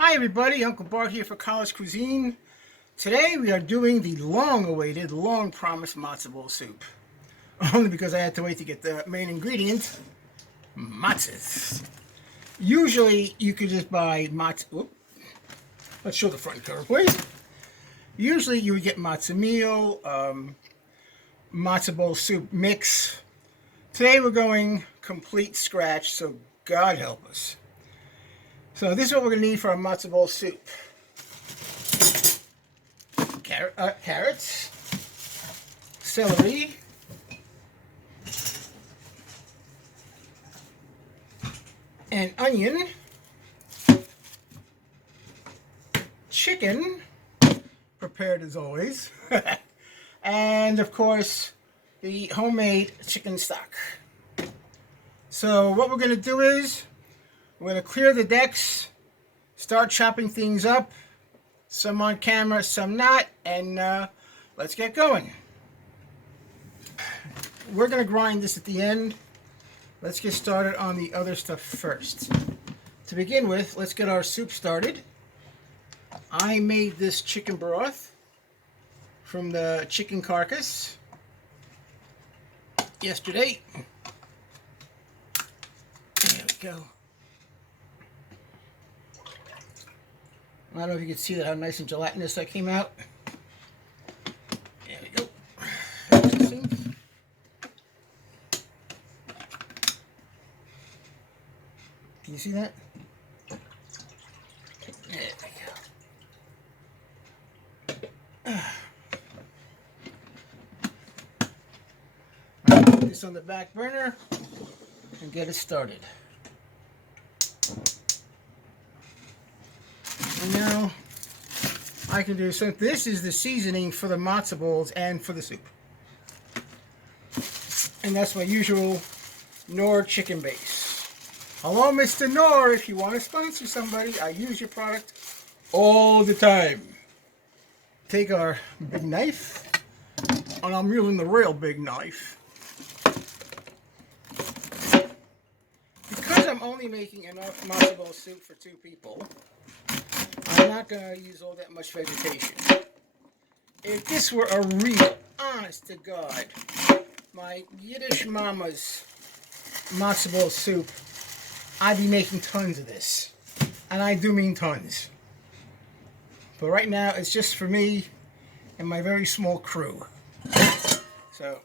Hi everybody, Uncle Bart here for College Cuisine. Today we are doing the long-awaited, long-promised matzo ball soup. Only because I had to wait to get the main ingredient, matzos. Usually you could just buy matzo. Let's show the front cover, please. Usually you would get matzo meal, matzo ball soup mix. Today we're going complete scratch, so God help us. So this is what we're going to need for our matzo ball soup. Carrots, celery, an onion, chicken, prepared as always, and of course the homemade chicken stock. So what we're going to do is we're going to clear the decks, start chopping things up, some on camera, some not, and let's get going. We're going to grind this at the end. Let's get started on the other stuff first. To begin with, let's get our soup started. I made this chicken broth from the chicken carcass yesterday. There we go. I don't know if you can see that, how nice and gelatinous that came out. There we go. Can you see that? There we go. I'll put this on the back burner and get it started. And now I can do so. This is the seasoning for the matzo balls and for the soup. And that's my usual Knorr chicken base. Hello, Mr. Knorr. If you want to sponsor somebody, I use your product all the time. Take our big knife, and I'm using the real big knife. Because I'm only making enough matzo ball soup for 2 people, I'm not going to use all that much vegetation. If this were a real, honest to God, my Yiddish mama's matzo ball soup, I'd be making tons of this. And I do mean tons. But right now, it's just for me and my very small crew. So,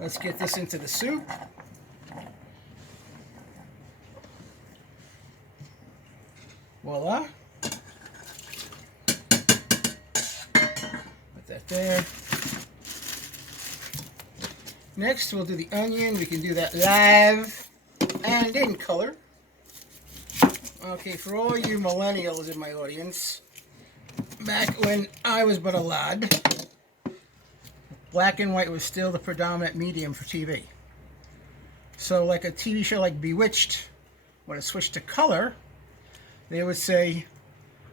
let's get this into the soup. Voila. Put that there. Next, we'll do the onion. We can do that live and in color. Okay, for all you millennials in my audience, back when I was but a lad, black and white was still the predominant medium for TV. So like a TV show like Bewitched, when it switched to color, they would say,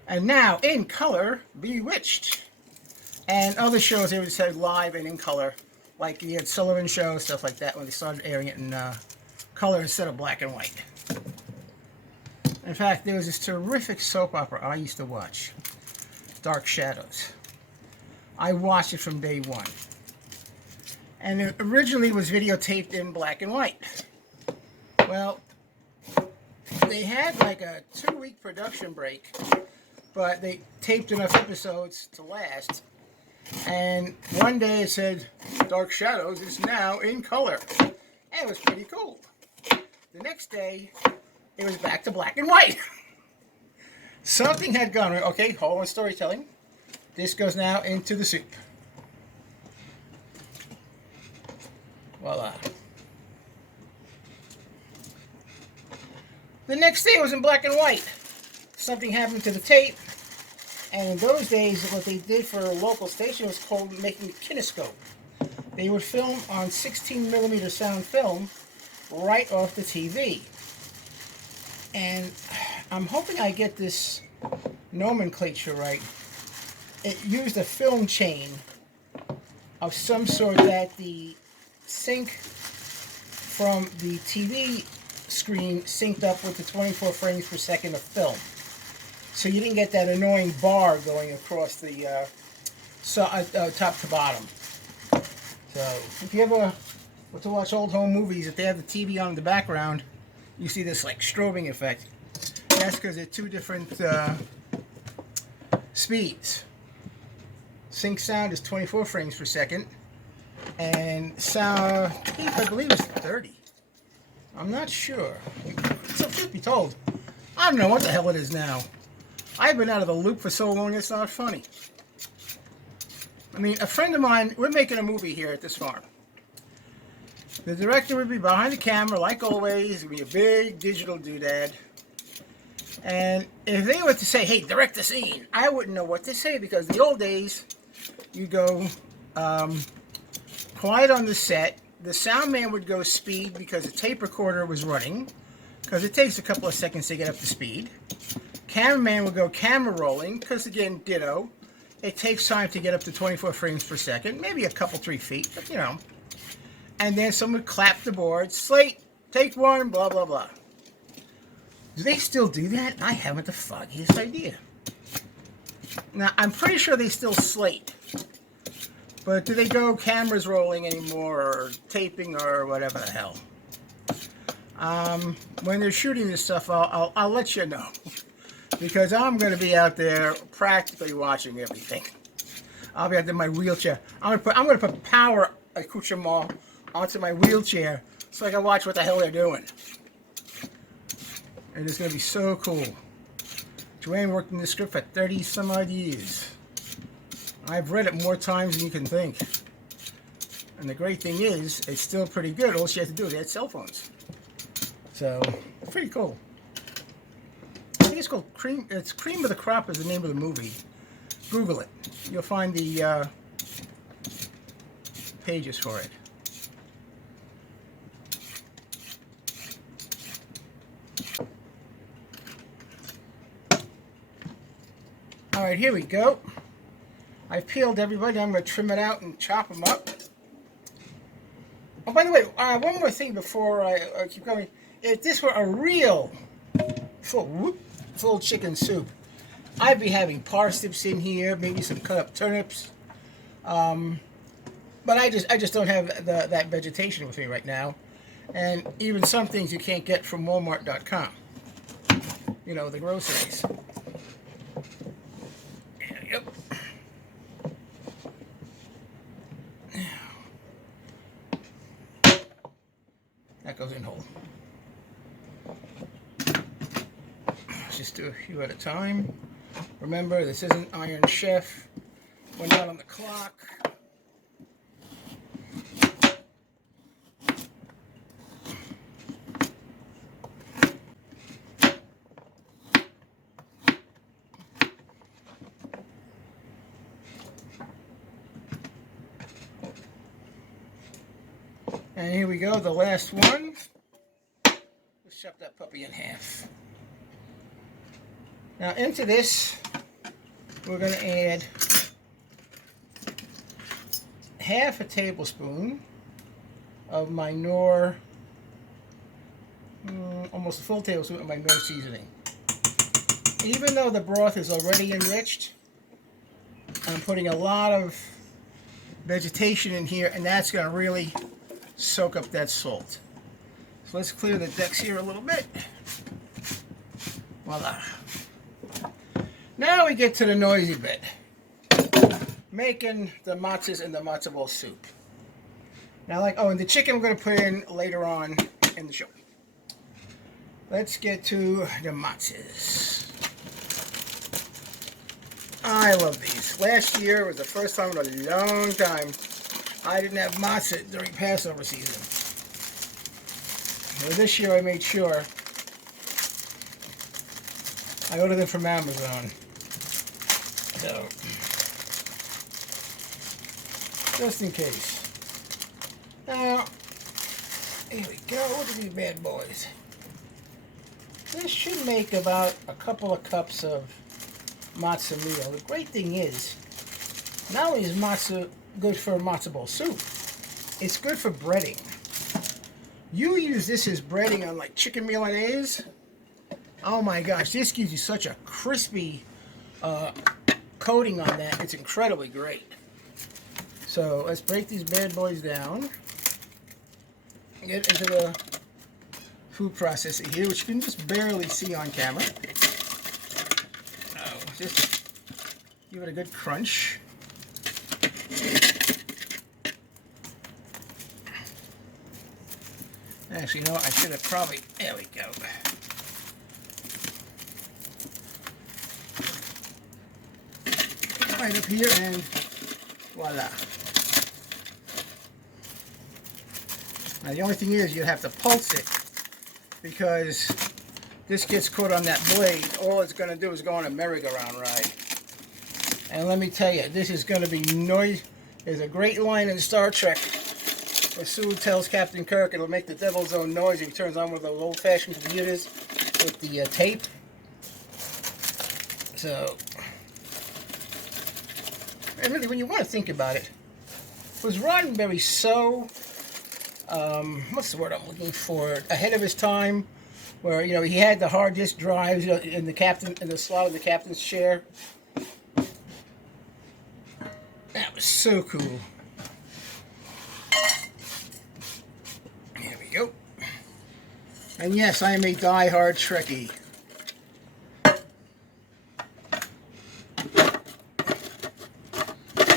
and now in color, Bewitched. And other shows they would say live and in color, like the Ed Sullivan Show, stuff like that, when they started airing it in color instead of black and white. In fact, there was this terrific soap opera I used to watch, Dark Shadows. I watched it from day one. And it originally was videotaped in black and white. Well, they had like a 2-week production break, but they taped enough episodes to last. And one day it said, Dark Shadows is now in color. And it was pretty cool. The next day, it was back to black and white. Something had gone wrong. Okay, hold on, storytelling. This goes now into the soup. Voila. The next day it was in black and white. Something happened to the tape. And in those days, what they did for a local station was called making a kinescope. They would film on 16mm sound film right off the TV. And I'm hoping I get this nomenclature right. It used a film chain of some sort that the sync from the TV screen synced up with the 24 frames per second of film. so you didn't get that annoying bar going across the top to bottom. So if you ever want to watch old home movies, if they have the TV on in the background, you see this like strobing effect. That's because they're two different speeds. Sync sound is 24 frames per second, and sound tape, I believe, is 30. I'm not sure. So truth be told, I don't know what the hell it is now. I've been out of the loop for so long, it's not funny. I mean, a friend of mine, we're making a movie here at this farm. The director would be behind the camera, like always. It would be a big digital doodad. And if they were to say, hey, direct the scene, I wouldn't know what to say, because the old days, you go quiet on the set. The sound man would go speed because the tape recorder was running, because it takes a couple of seconds to get up to speed. Cameraman would go camera rolling, because again, ditto. It takes time to get up to 24 frames per second, maybe a couple, 3 feet, but you know. And then someone would clap the board, slate, take one, blah, blah, blah. Do they still do that? I haven't the foggiest idea. Now, I'm pretty sure they still slate. But do they go cameras rolling anymore, or taping, or whatever the hell? When they're shooting this stuff, I'll let you know. Because I'm going to be out there practically watching everything. I'll be out there in my wheelchair. I'm going to put power accoutrement onto my wheelchair so I can watch what the hell they're doing. And it's going to be so cool. Joanne worked in this script for 30 some odd years. I've read it more times than you can think. And the great thing is, it's still pretty good. All she has to do is add cell phones. So, it's pretty cool. I think it's called Cream. It's Cream of the Crop is the name of the movie. Google it. You'll find the pages for it. All right, here we go. I've peeled everybody. I'm going to trim it out and chop them up. Oh, by the way, one more thing before I keep going. If this were a real full chicken soup, I'd be having parsnips in here, maybe some cut up turnips. But I just don't have that vegetation with me right now. And even some things you can't get from Walmart.com. You know, the groceries. Yep. That goes in whole. Let's just do a few at a time. Remember, this isn't Iron Chef. We're not on the clock. And here we go, the last one. Let's chop that puppy in half. Now into this, we're going to add half a tablespoon of my Knorr, almost a full tablespoon of my Knorr seasoning. Even though the broth is already enriched, I'm putting a lot of vegetation in here, and that's going to really soak up that salt. So let's clear the decks here a little bit. Voila. Now we get to the noisy bit. Making the matzos and the Matzoball soup. Now, and the chicken we're going to put in later on in the show. Let's get to the matzos. I love these. Last year was the first time in a long time I didn't have matzah during Passover season. Well, this year I made sure I ordered them from Amazon. So, just in case. Now, here we go. Look at these bad boys. This should make about a couple of cups of matzah meal. The great thing is, not only is matzah good for Matzoball soup, it's good for breading. You use this as breading on like chicken milanese. Oh my gosh, this gives you such a crispy coating on that. It's incredibly great. So let's break these bad boys down. Get into the food processor here, which you can just barely see on camera. So just give it a good crunch. Actually, you know what? I should have probably... There we go. Right up here, and voila. Now the only thing is you have to pulse it, because this gets caught on that blade. All it's going to do is go on a merry-go-round ride. And let me tell you, this is going to be noisy. There's a great line in Star Trek where Sue tells Captain Kirk it'll make the devil's own noise if he turns on one of those old-fashioned computers with the tape. So, and really, when you want to think about it, was Roddenberry so, what's the word I'm looking for, ahead of his time, where, you know, he had the hard disk drives, you know, in the slot of the captain's chair. That was so cool. There we go. And yes, I am a die-hard Trekkie.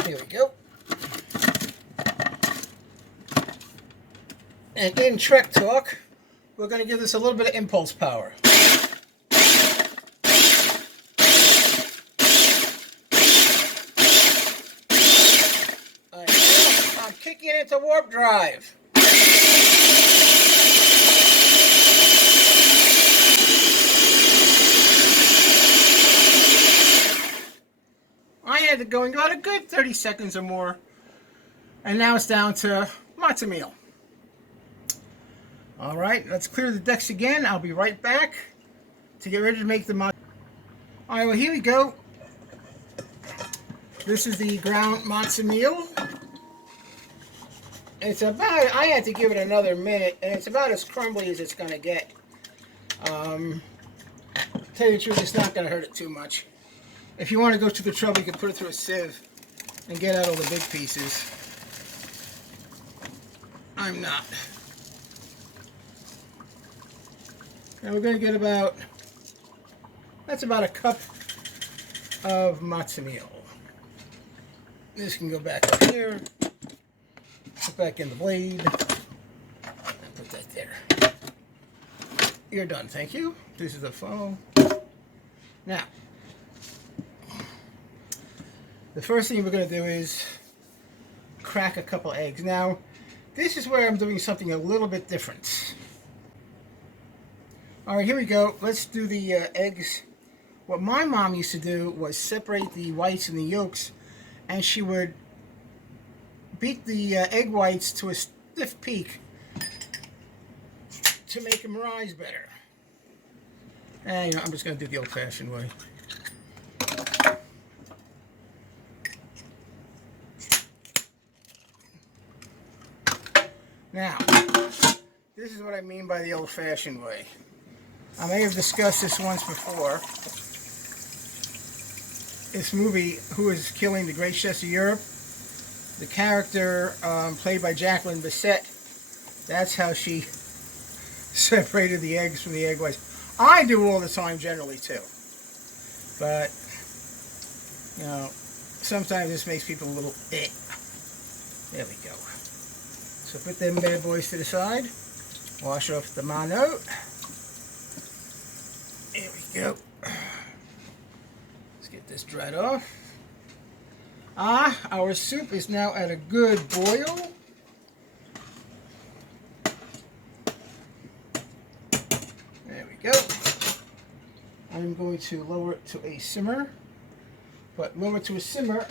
Here we go. And in Trek talk, we're going to give this a little bit of impulse power. I'm kicking it into warp drive. I had it going about a good 30 seconds or more. And now it's down to matzo meal. Alright, let's clear the decks again. I'll be right back to get ready to make the matzo. Alright, well here we go. This is the ground matzo meal. It's about, I had to give it another minute, and it's about as crumbly as it's going to get. Tell you the truth, it's not going to hurt it too much. If you want to go to the trouble, you can put it through a sieve and get out all the big pieces. I'm not. Now we're going to get about, that's about a cup of matzo meal. This can go back up here. Put back in the blade. Put that there. You're done, thank you. This is the funnel. Now, the first thing we're going to do is crack a couple eggs. Now, this is where I'm doing something a little bit different. Alright, here we go. Let's do the eggs. What my mom used to do was separate the whites and the yolks, and she would beat the egg whites to a stiff peak to make them rise better. And you know, I'm just going to do the old-fashioned way. Now, this is what I mean by the old-fashioned way. I may have discussed this once before. This movie, Who is Killing the Great Chefs of Europe? The character played by Jacqueline Bisset, that's how she separated the eggs from the egg whites. I do all the time generally too. But, you know, sometimes this makes people a little eh. There we go. So put them bad boys to the side. Wash off the mano. There we go. Let's get this dried off. Ah, our soup is now at a good boil. There we go. I'm going to lower it to a simmer, but lower it to a simmer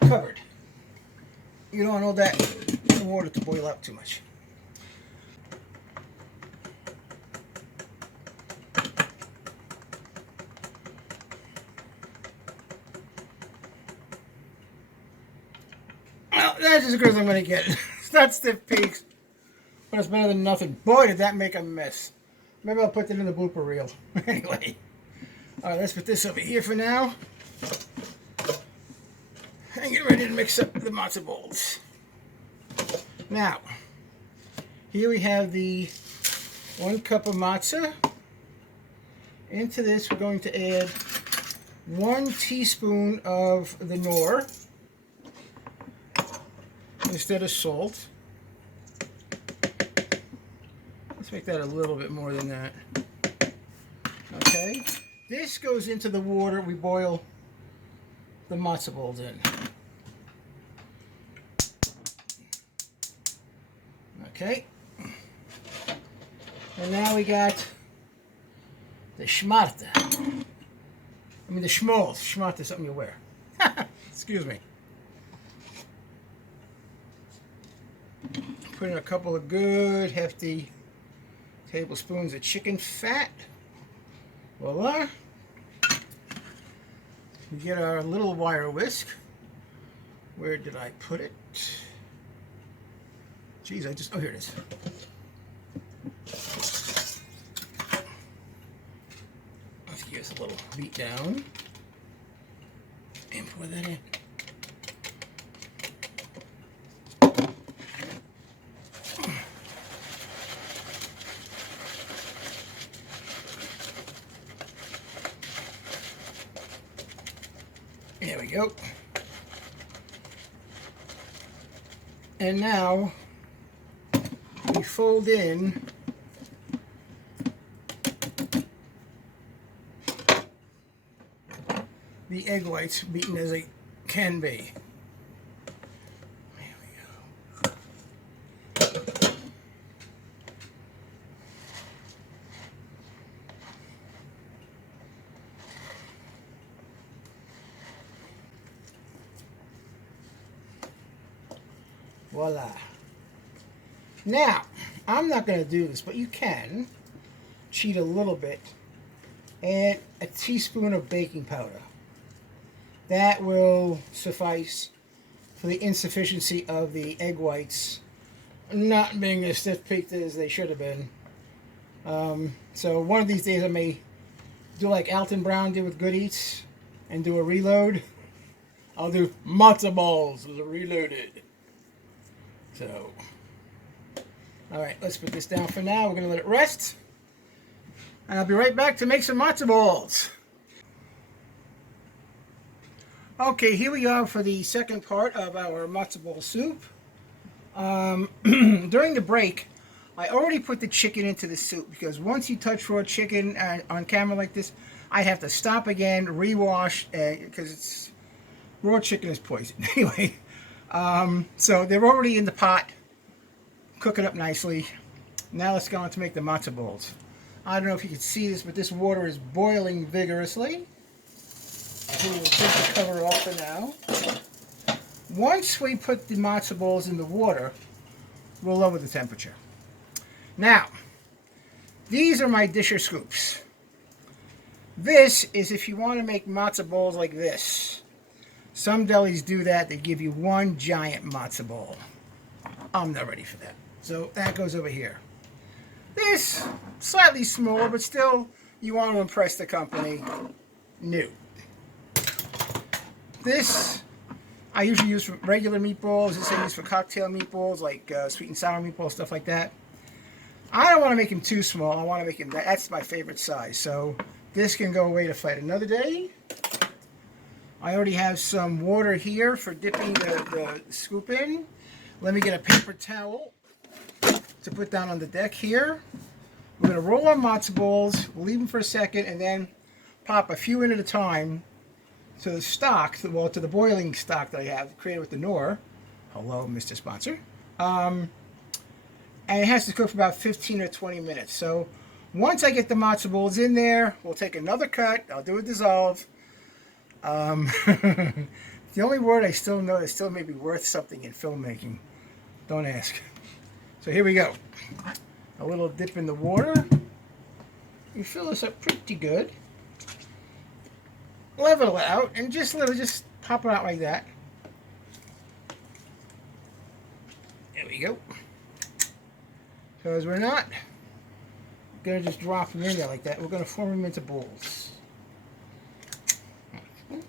covered. You don't want the water to boil up too much. Well, that's as good as I'm going to get. It's not stiff peaks, but it's better than nothing. Boy, did that make a mess. Maybe I'll put that in the blooper reel. Anyway. Alright, let's put this over here for now. And get ready to mix up the matzo balls. Now, here we have the 1 cup of matzo. Into this, we're going to add 1 teaspoon of the nor instead of salt. Let's make that a little bit more than that. Okay. This goes into the water we boil the matzo balls in. Okay. And now we got the schmarte. I mean the schmaltz. Schmarte is something you wear. Excuse me. Put in a couple of good hefty tablespoons of chicken fat. Voila. We get our little wire whisk. Where did I put it? Geez, oh, here it is. Let's give this a little beat down and pour that in. There we go. And now we fold in the egg whites, beaten as they can be. There we go. Voila. Now, I'm not going to do this, but you can cheat a little bit. Add a teaspoon of baking powder. That will suffice for the insufficiency of the egg whites not being as stiff peaked as they should have been. So one of these days I may do like Alton Brown did with Good Eats and do a reload. I'll do matzo balls reloaded. So, alright, let's put this down for now. We're going to let it rest. And I'll be right back to make some matzo balls. Okay, here we are for the second part of our matzo ball soup. During the break, I already put the chicken into the soup because once you touch raw chicken on camera like this, I have to stop again, rewash, because raw chicken is poison. Anyway, so they're already in the pot, cooking up nicely. Now let's go on to make the matzo balls. I don't know if you can see this, but this water is boiling vigorously. So we'll take the cover off for now. Once we put the matzo balls in the water, we'll lower the temperature. Now, these are my disher scoops. This is if you want to make matzo balls like this. Some delis do that. They give you one giant matzo ball. I'm not ready for that. So that goes over here. This, slightly smaller, but still, you want to impress the company. New. This, I usually use for regular meatballs. This I use for cocktail meatballs, like sweet and sour meatballs, stuff like that. I don't want to make them too small. I want to make them, that's my favorite size. So this can go away to fight another day. I already have some water here for dipping the scoop in. Let me get a paper towel to put down on the deck here. We're going to roll our matzo balls. We'll leave them for a second and then pop a few in at a time to the stock, well, to the boiling stock that I have created with the Knorr. Hello, Mr. Sponsor. And it has to cook for about 15 or 20 minutes. So once I get the matzo balls in there, we'll take another cut. I'll do a dissolve. The only word I still know that still may be worth something in filmmaking. Don't ask. So here we go. A little dip in the water. You fill this up pretty good. Level it out and just pop it out like that. There we go. Because we're not going to just drop them in there like that. We're going to form them into balls. There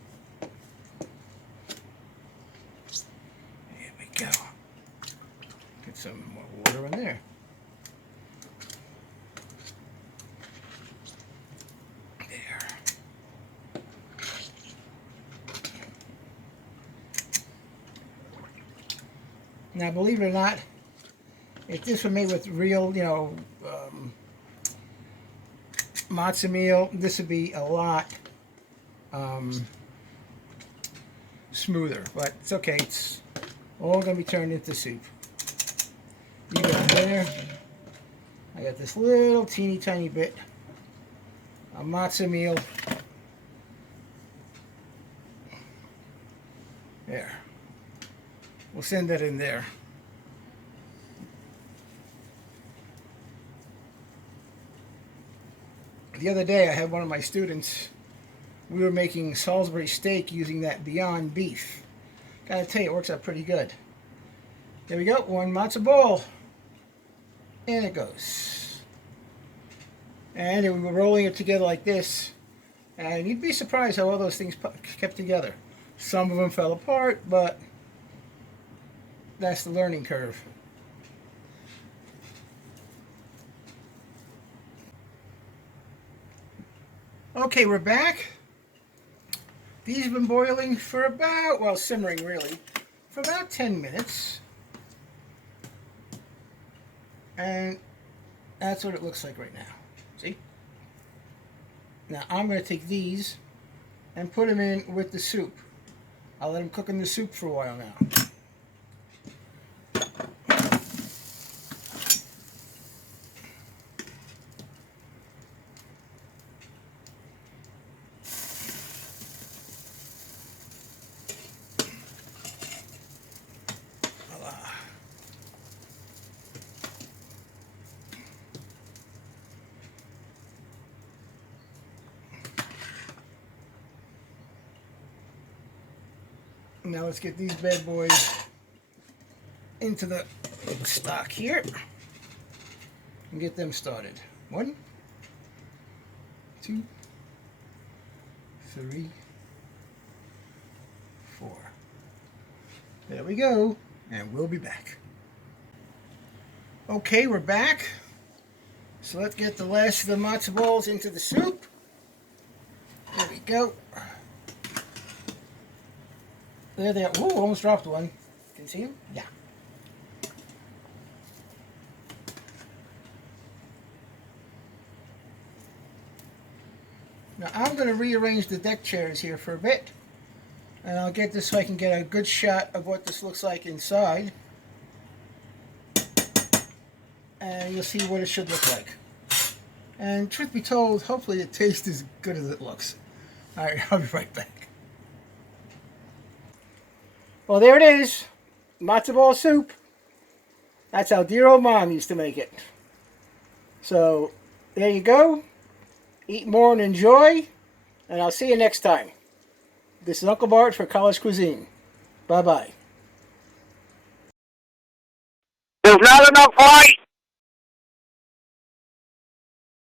we go. Get some more water in there. There. Now, believe it or not, if this were made with real, matzo meal, this would be a lot smoother. But it's okay. It's all going to be turned into soup. You got there. I got this little teeny tiny bit of matzo meal. There. We'll send that in there. The other day I had one of my students, we were making Salisbury steak using that Beyond Beef. Gotta tell you, it works out pretty good. There we go, one matzo ball. In it goes. And we were rolling it together like this. And you'd be surprised how all those things kept together. Some of them fell apart, but that's the learning curve. Okay, we're back. These have been boiling for about, well, simmering really, for about 10 minutes. And that's what it looks like right now. See? Now I'm going to take these and put them in with the soup. I'll let them cook in the soup for a while now. Now let's get these bad boys into the stock here and get them started. 1, 2, 3, 4. There we go, and we'll be back. Okay, we're back. So let's get the last of the matzo balls into the soup. There we go. There they are. Ooh, almost dropped one. Can you see him? Yeah. Now I'm going to rearrange the deck chairs here for a bit. And I'll get this so I can get a good shot of what this looks like inside. And you'll see what it should look like. And truth be told, hopefully it tastes as good as it looks. Alright, I'll be right back. Well, there it is. Matzo ball soup. That's how dear old mom used to make it. So, there you go. Eat more and enjoy. And I'll see you next time. This is Uncle Bart for College Cuisine. Bye-bye. There's not enough light.